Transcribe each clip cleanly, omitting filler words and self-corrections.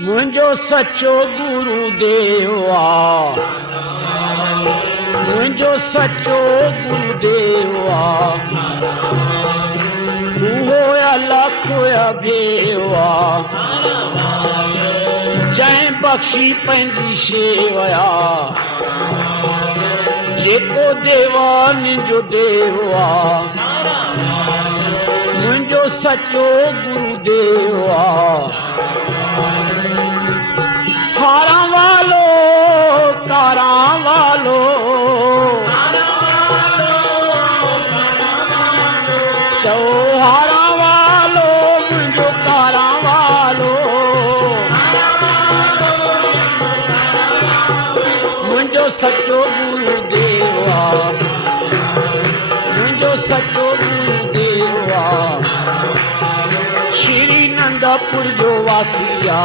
मुंहिंजो सचो गुरुदेव आ, मुंहिंजो सचो गुरुदेव आ, उहो अलख अभेव आ, जंहिं बख़्शी पंहिंजी शेवा जेको देवानी जो देव आ, मुंहिंजो सचो गुरुदेव आ। हारां वालो कारां वालो, चओ हारां वालो मुंहिंजो कारां वालो, मुंहिंजो सचो गुरुदेव आ, मुंहिंजो सचो गुरुदेव आ। श्री नंदपुर जो वासी आ,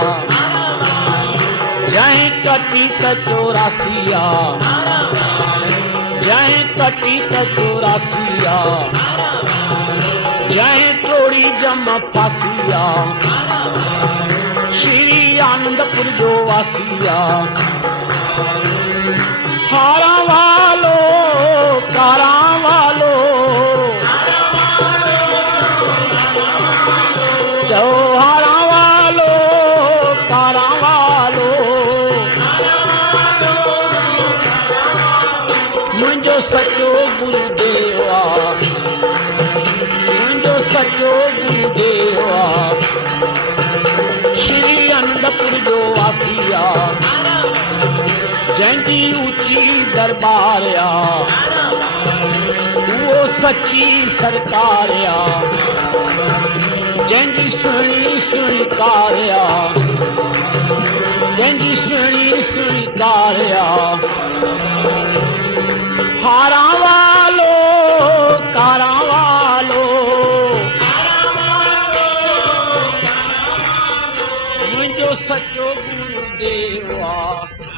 जंहिं कटी त 84 आ, जंहिं कटी त 84 आ, जंहिं तोड़ी जम फासी आ, श्री आनंदपुर जो वासी आ। हारां वालो कारां वालो, चओ हारां वालो कारां वालो, मुंहिंजो सचो गुरुदेव आ, मुंहिंजो सचो गुरुदेव आ। श्री आनंदपुर जो वासी आ, जंहिंजी ऊंची दरबार आ, उहो सची सरकार आ, जंहिंजी सुहिणी सुहिणी कार आ, जंहिंजी सुहिणी सुहिणी कार आ। हारां वालो कारां वालो, मुंहिंजो सचो गुरुदेव आ।